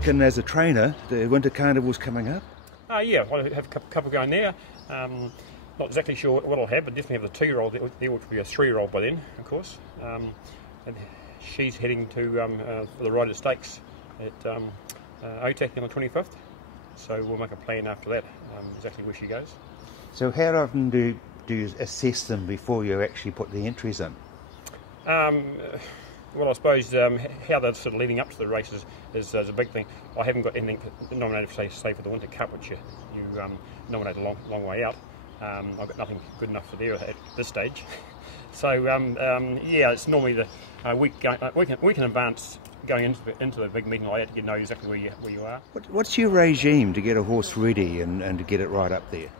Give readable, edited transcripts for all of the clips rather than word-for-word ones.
Rudkin, as a trainer, the Winter Carnival's coming up. Yeah, I have a couple going there. Not exactly sure what I'll have, but definitely have the 2-year-old. There will be a 3-year-old by then, of course. And she's heading to for the Rider Stakes at OTAC on the 25th. So we'll make a plan after that, exactly where she goes. So how often do you assess them before you actually put the entries in? Well, I suppose how they're sort of leading up to the races is a big thing. I haven't got anything nominated, say for the Winter Cup, which you nominate a long way out. I've got nothing good enough for there at this stage. So yeah, it's normally the week in advance going into the big meeting like that, you know exactly where you are. What's your regime to get a horse ready and to get it right up there?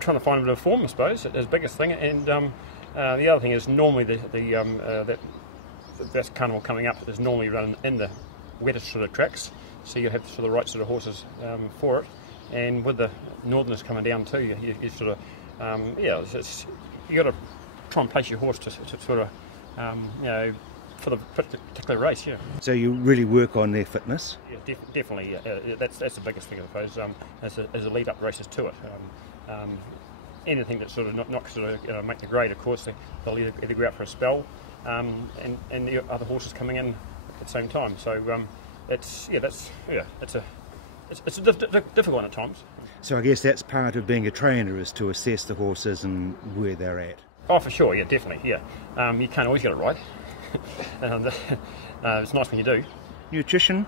Trying to find a bit of form, I suppose, is the biggest thing. And the other thing is normally that carnival coming up is normally run in the wettest sort of tracks, so you have sort of the right sort of horses for it. And with the northerners coming down too, you sort of yeah, you got to try and place your horse to sort of you know, for the particular race. Yeah. So you really work on their fitness. Yeah, definitely. That's the biggest thing, I suppose. As a lead up races to it. Anything that's sort of not sort of make the grade, of course, they'll either go out for a spell, and the other horses coming in at the same time. So it's a difficult one at times. So I guess that's part of being a trainer, is to assess the horses and where they're at. Oh, for sure, yeah, definitely, yeah. You can't always get it right, and it's nice when you do. Nutrition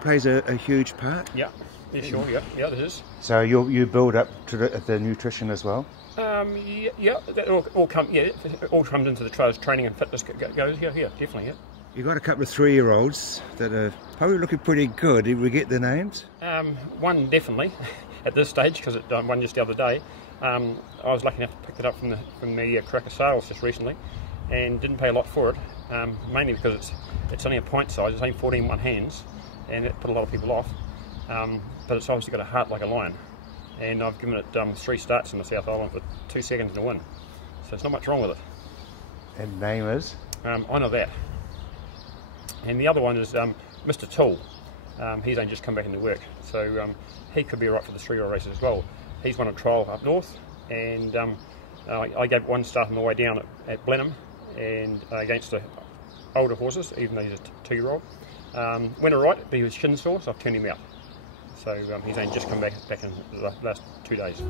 plays a huge part. Yeah, sure, yeah, it is. So you build up to the nutrition as well. Yeah, that all comes into the trails, training and fitness goes. Yeah, definitely, yeah. You've got a couple of 3-year-olds that are probably looking pretty good. Did we get their names? One definitely at this stage, because it won just the other day. I was lucky enough to pick it up from the Cracker Sales just recently, and didn't pay a lot for it, mainly because it's only a pint size. It's only 14 hands, and it put a lot of people off. But it's obviously got a heart like a lion, and I've given it 3 starts in the South Island for 2 seconds to win. So there's not much wrong with it. And name is? I know that. And the other one is Mr. Tool. He's only just come back into work, so he could be right for the 3-year-old races as well. He's won a trial up north, and I gave one start on the way down at Blenheim, and against the older horses, even though he's a 2-year-old. Went all right, but he was shin sore, so I've turned him out. So he's only just come back in the last 2 days.